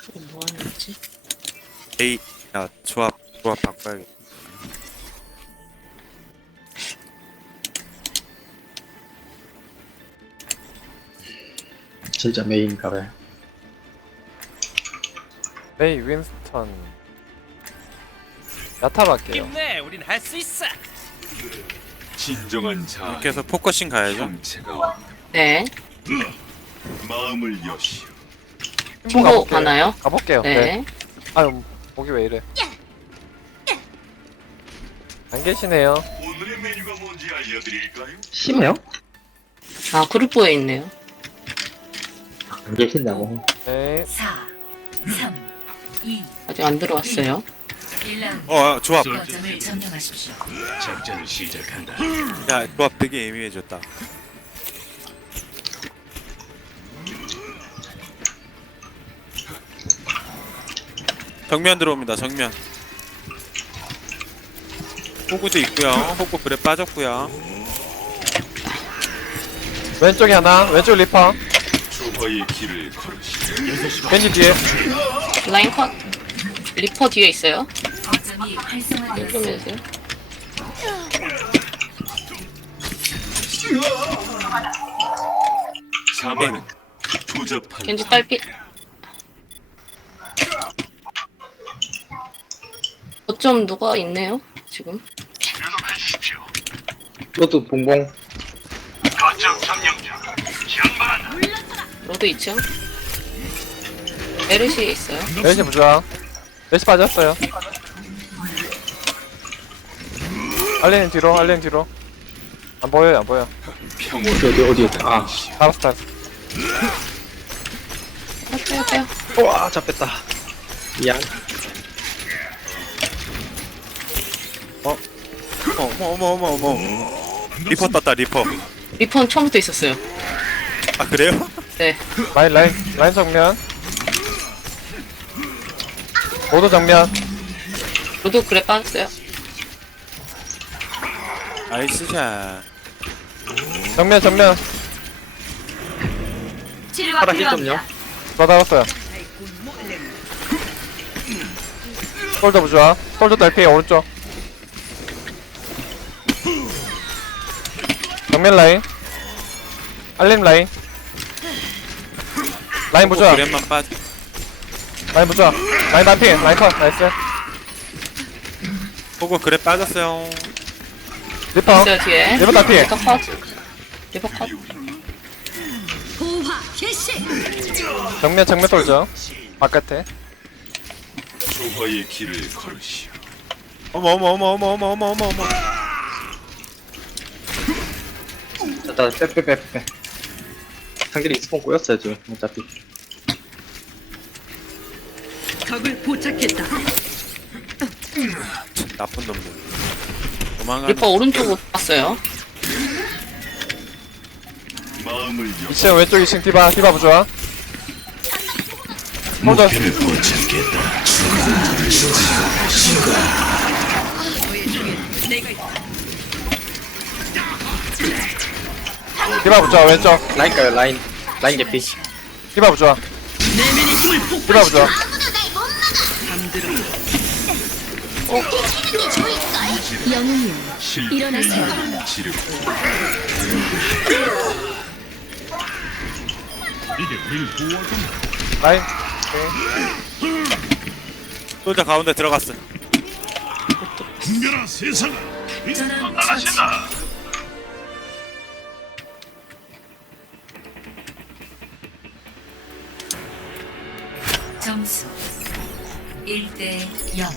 이거 뭐 하는 거지? 에이, 야, 조합 바꿔야겠다. 진짜 메인인가 봐요. 메이 윈스턴 야타 갈게요. 힘내, 우린 할 수 있어. 진정한 자 이렇게 해서 포커싱 가야죠. 형체가 네. 마음을 여시오. 보고 가볼게요. 가나요? 가볼게요. 네. 네. 아유 목이 왜 이래? 안 계시네요. 오늘의 메뉴가 뭔지 알려드릴까요? 심해요? 아, 그룹보에 있네요. 안 계신다고. 네. 4, 3, 2, 아직 안 들어왔어요. 1라운드 조합. 거점을 점령하십시오. 작전을 시작한다. 야, 조합 되게 애매해졌다. 정면 들어옵니다. 정면. 호구도 있고요. 호구 불에 빠졌고요. 왼쪽에 하나. 왼쪽 리퍼. 조화의 길을 걸으시오. 겐지 뒤에. 라인 컷. 리퍼 뒤에 있어요. 거점이 좀 활성화되었습니다. 해주세요. 자만은 조잡한 겐지 딸피. 어쩜 누가 있네요, 지금. 이것도 봉봉. 로드 2층. 메르시 있어요. 메시 부좌. 메시 빠졌어요. 알렌 뒤로. 알렌 뒤로. 안 보여요. 안 보여. 평온 어디. 아. 알았어. 알았어. 빼요, 빼요. 우와, 잡혔다. 미안. 어머. 리퍼 떴다, 리퍼. 리퍼는 처음부터 있었어요. 아, 그래요? 네. 라인 정면. 모두 정면. 로드 그래 빠졌어요. 나이스샷. 정면. 치료가 파라 힐 필요합니다. 좀요. 받아왔어요. 솔더 부좌. 솔더 딸피 오른쪽. 정면 라인. 알림 라인. 라인 호구 부좌. 불에만 빠져. 라인 부좌. 라인 반피. 라인 컷. 나이스. 호구 그래 빠졌어요. 리퍼. 있어요, 뒤에. 리퍼 딸피. 리퍼 컷. 리퍼 컷. 정면 돌죠. 바깥에. 조화의 길을 걸으시오. 어머. 일단 빼. 상대리 스폰 꼬였어요, 지금. 어차피. 적을 포착했다. 나쁜 놈들. 도망가는. 리퍼 오른쪽으로 봤어요. 마음을 여 2층 왼쪽 2층 디바 부좌. 솔더. 디바 부좌 왼쪽. 라인 가요, 라인. 라인 개피. 디바 부좌. 디바 부좌. 지르 라인. 솔자 가운데 들어갔어. 전원 처치. 점수 1대 0.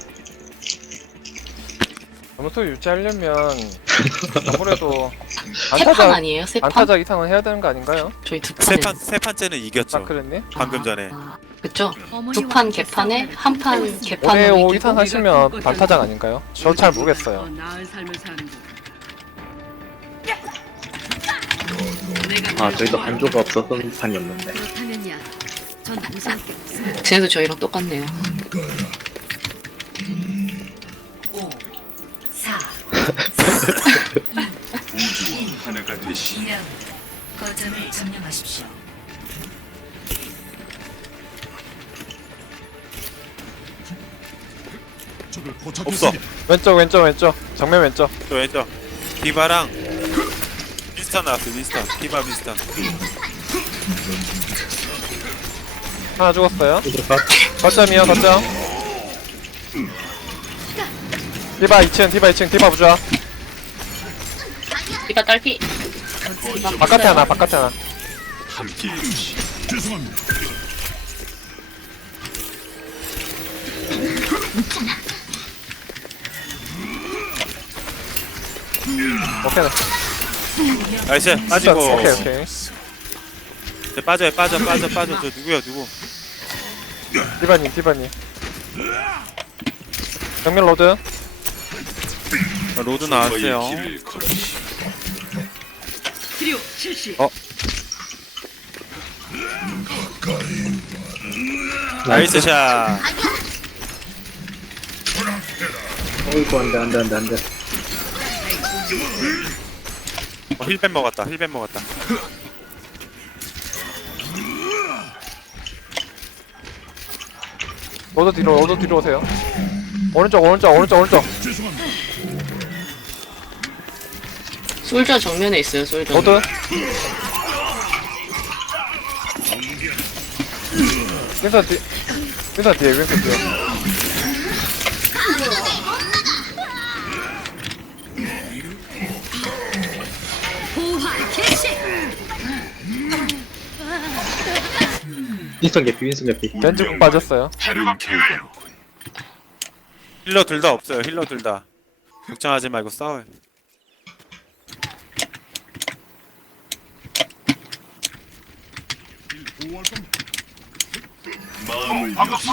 점수 유지하려면 아무래도 세 판 아니에요? 세 판? 안타작 이상은 해야 되는 거 아닌가요? 저희 두 판에. 세 판째는 이겼죠. 아 그랬니? 방금 전에. 그쵸? 두 판 개판에 한 판 개판으로 5대5 이기고. 이상 하시면 반타작 아닌가요? 저 잘 모르겠어요. 더 나은 삶을 사는 것. 아, 저희도 반조가 없었던 판이었는데. 그렇다면야. 전 무서울 게 없습니다. 쟤네도 저희랑 똑같네요. 5, 4, 하나가 되시 2라운드 거점을 점령하십시오. 없어. 왼쪽 왼쪽 왼쪽 정면 왼쪽. 또 왼쪽. 디바랑 비스탄 나왔어. 비스탄. 디바 비스탄. 하나 죽었어요. 이거 봐. 거점이요 거점. 디바 2층 디바 2층 디바 부좌. 디바 딸피. 바깥에 하나 바깥에 하나. 함께 해주시. 오케이. 나이스. 빠지고. 오케이 오케이. 네, 빠져. 저 누구야 누구? 디바님 디바님. 정면 로드. 로드 나왔어요. 저의 길을 걸으시오. 치료 실시. 나이스 샷. 어이구 안돼. 힐벤 먹었다. 힐벤 먹었다. 로드 뒤로 오세요. 오른쪽 솔저 정면에 있어요. 솔저. 로드. 윈선 뒤에 윈선 뒤에. 보화 개시. 윈선 개피. 겐지 공 빠졌어요. 다른 결과로 힐러 둘 다 없어요. 힐러 둘 다. 걱정하지 말고 싸워요. 마음을 여시오.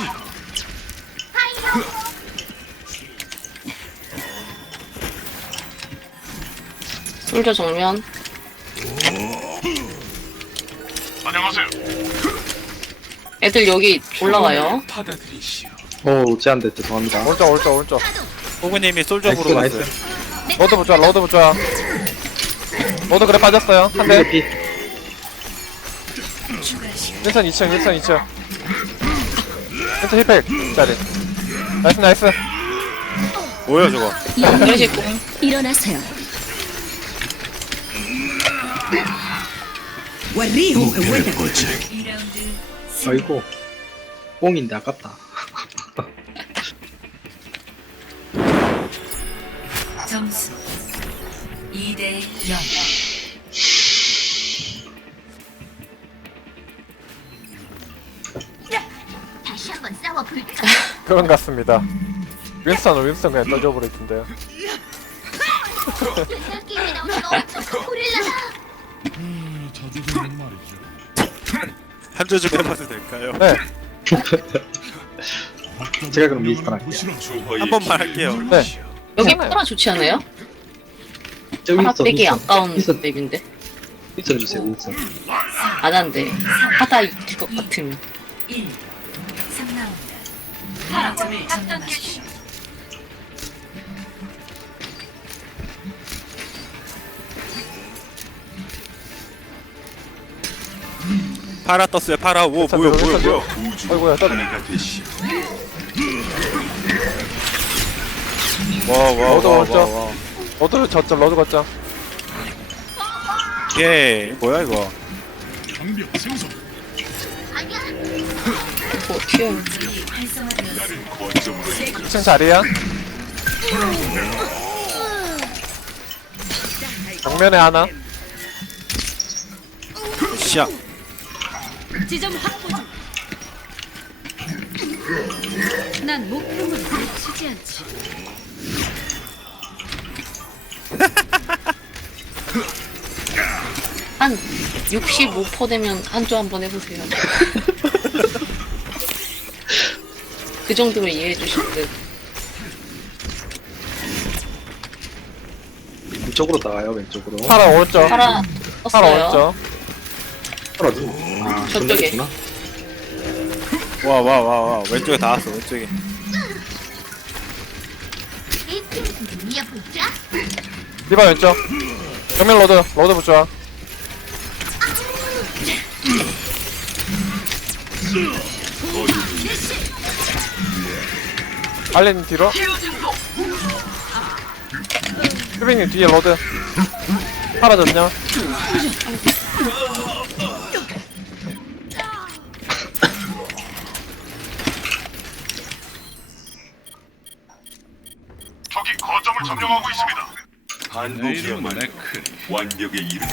솔저 정면. 애들 여기 올라와요. 받아들이시오. 오 제한돼 죄송합니다. 오른쪽. 호구님이 솔저으로 나이스. 갔어요. 로드 부좌. 로드 그래 빠졌어요. 한 대. 개피. 추가 시간 윈선 2층. 윈선 힐팩 짜리. 나이스. 뭐야 저거? 그러실 거. 일어나세요. 와리호 목표를 포착. 2라운드 아이고. 뽕인데 아깝다. 점수 2대 0. 다시 한번 싸워볼까? 그런 것 같습니다. 윈선 그냥 떠져버릴 텐데요. 느낌이 너무 엄청 고릴라다. 한 조 좀 해봐도 될까요? 네. 제가 그럼 윈선 할게요. 조화의 한 번만 길을 할게요. 네. 걸으시오. 여기 괜찮아요. 파라 좋지 않아요? 저 파라 윈선. 빼기 아까운 윈선 맵인데. 주세요. 윈선. 안 한대. 하다 이길 것 같으면. 1. 3라운드. 파라점을 점령하십시오. 파라 떴어요. 파라. 오 괜찮죠, 뭐야. 괜찮죠? 우주 어이구야, 또- 하나가 되시오. 로드 오른쪽. 와. 로드 저점 로드 거점. 예. 뭐야 이거? 튀어. 활성화되었습니다. 거점으로 2층 자리야. 정면에 하나. 시작. 지점 확보 중. 난 목표물 놓치지 않지. 한 65% 되면 한조 한번 해보세요. 그 정도로 이해해 주실 듯. 왼쪽으로 나가요. 왼쪽으로. 파라 오른쪽. 파라 파라 떴어요. 오른쪽. 떨어져. 아 저쪽에. 저쪽이구나. 와. 왼쪽에 다 왔어. 왼쪽에. 이 팀 이어볼까? 디바 왼쪽. 정면 로드 부좌. 알렌 뒤로. 수빈님 뒤에 로드. 사라졌냐? 적이 거점을 점령하고 있습니다. 반복이야말로 완벽에 이르는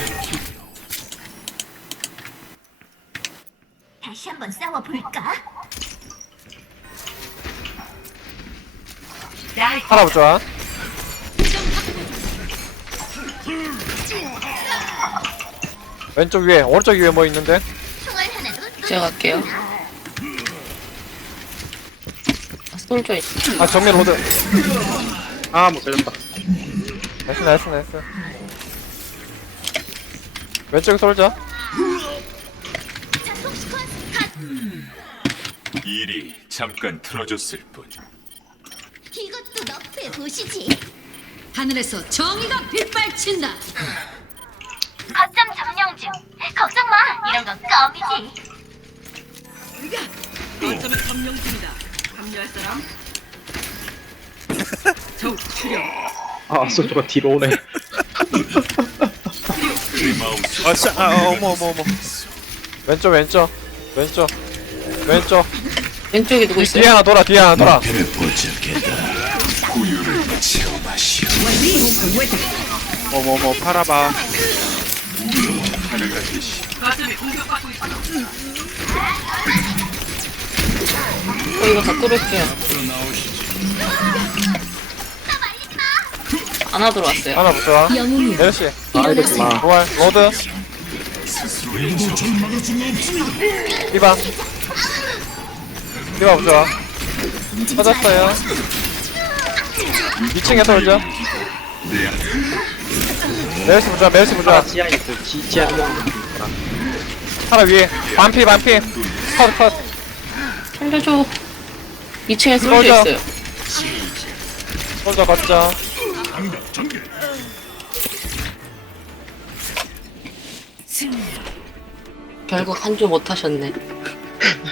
다시 한번 싸워볼까? 살아보자. 왼쪽 위에, 오른쪽 위에 뭐 있는데? 총알 하나도 제가 갈게요. 솔져 있어. 아, 정면 로드. 아, 못 살렸다. 나이스. 왼쪽 솔져. 자폭 스쿼트 일이 잠깐 틀어졌을 뿐. 이것도 너프해 보시지. 하늘에서 정의가 빗발친다. 거점 점령 중. 걱정 마. 이런 건 껌이지. 거점을 점령 중이다. 합류할 사람? 적 출격. 아, 소주가 뒤로 오네. 내 마음속 아 진짜 어머 왼쪽. 왼쪽에 누구 뒤에 있어요? 하나 돌아, 배를 보자겠다. 우유를 체험하시오. 어머 팔아봐. 하늘가 계시. 거점이 공격받고 있어. 이거 다 뚫을게요. 안아 들어왔어요. 하나 붙여. 영웅이여. 메르시. 아, 이랬구나. 부활, 로드. 스스로의 적 디바 붙여. 터졌어요. 2층에 솔져. 메르시 부자. 아, 지하에 있어. 지하 하나 위에. 반피. 컷. 살려줘. 2층에 솔져 솔져. 있어요. 솔져 걷자. 결국 한 주 못 하셨네.